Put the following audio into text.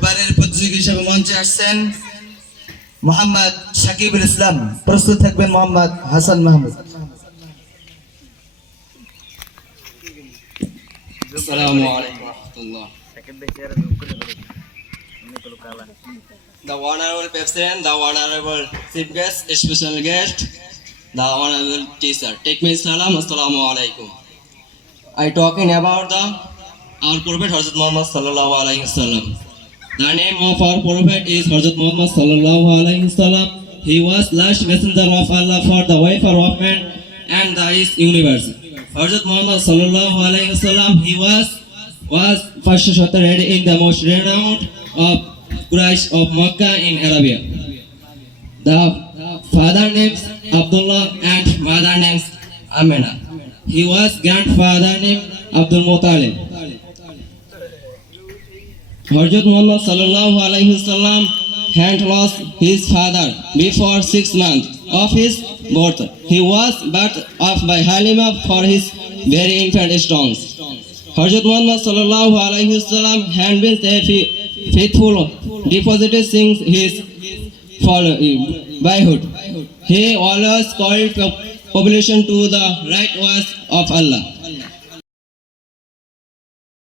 এবারের প্রতিযোগী হিসেবে মঞ্চে আসছেন মোহাম্মদ সাকিবুল ইসলাম। প্রস্তুত থাকবেন Mohammad Hasan Mahmud. Assalamu alaikum warahmatullah. The honorable president, the honorable chief guest, special guest, the honorable teacher. Take me salam. Assalamu alaikum. I talking about our prophet Hazrat Muhammad sallallahu alaihi wasallam. The name of our prophet is Hazrat Muhammad sallallahu alaihi wasallam. He was last messenger of Allah for the wafer of man and the universe. Hazrat Muhammad sallallahu alaihi wasallam, he was first shattered in the most renowned of Quraysh of Makkah in Arabia. The father names Abdullah and mother names Amina. He was grandfather named Abdul Muttalib. Hazrat Muhammad sallallahu alaihi wasallam had lost his father before 6 months of his birth. He was brought up by Halima for his very infant stones. Hazrat Muhammad sallallahu alaihi wasallam had been faithful deposited since his boyhood. He always called population to the right ways of Allah.